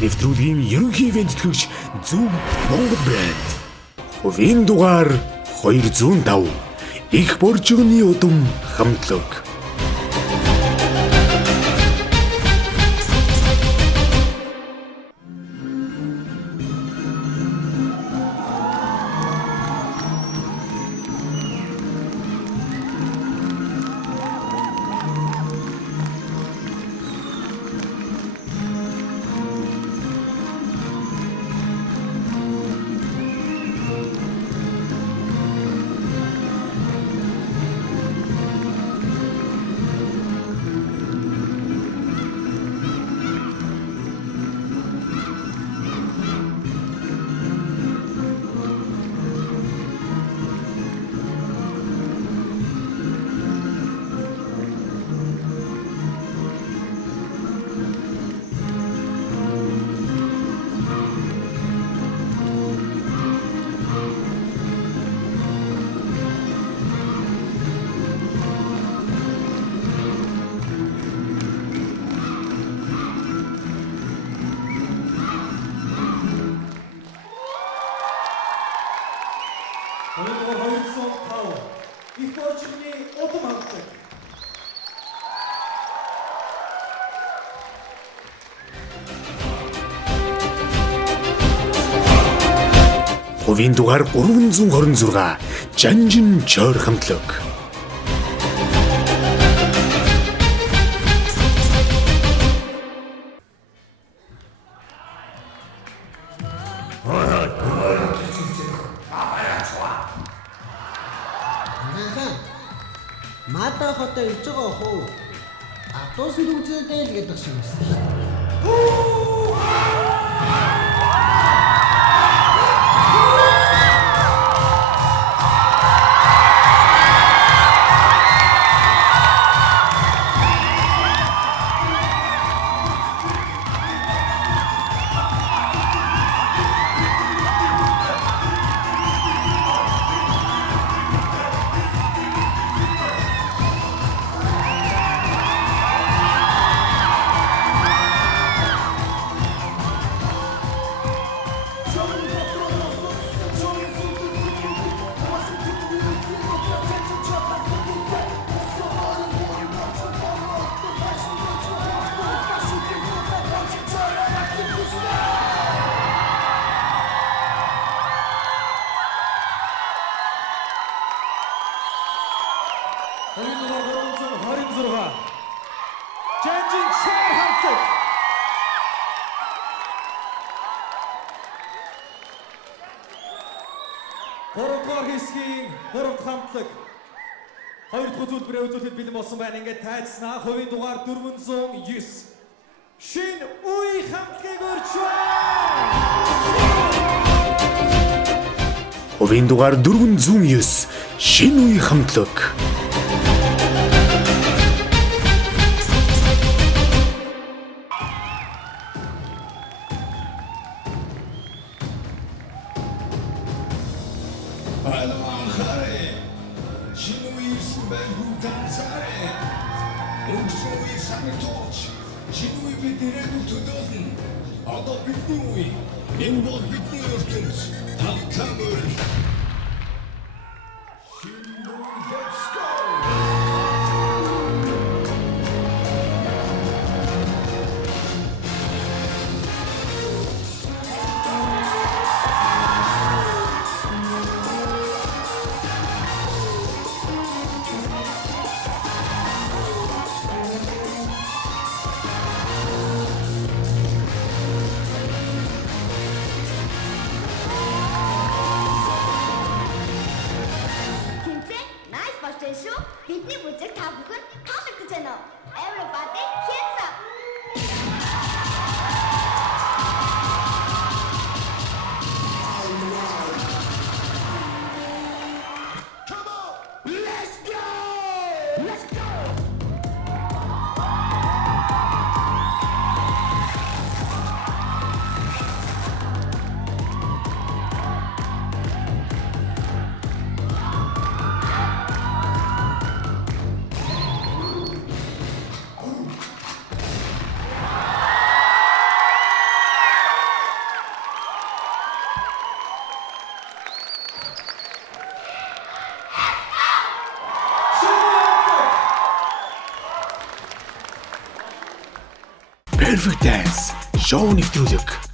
нэвтрүүлгийн ерөнхий ивент тэтгэгч Зөв Монгол брэнд. Хувийн дугаар 205. Их боржигны удам хамтлаг. Их боржигны удам хамтлаг. Хувийн дугаар 326 Жанжин Чойр хамтлаг. Мата хотоо ирж байгаа хөө. Автобусын дүгзээдээ л гэдэг шиг байсан шүү дээ. Жанжин Чойр хамтлаг. Гуравдугаар хэсгийн 3-р хамтлаг 2 дахь төлбөрөө үзүүлэхэд бэлэн болсон байна. Ингээд тайцснаа хувийн дугаар 409 шинэ үе хамтлагийг өрч байна. Хувийн дугаар 409 шинэ үе хамтлаг. Чиний бидний төлөөлн одоо бидний үе энэ бол бидний ертөнц тавтамөр Let's go! Бидний бүжиг та бүхэн таалагдж байна уу? Everybody hands up. Come on! Let's go! Let's go! Perfect Dance шоу нэвтрүүлэг